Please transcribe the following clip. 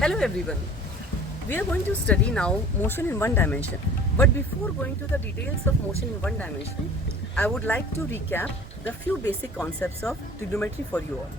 Hello everyone. We are going to study now motion in one dimension. But before going to the details of motion in one dimension, I would like to recap the few basic concepts of trigonometry for you all.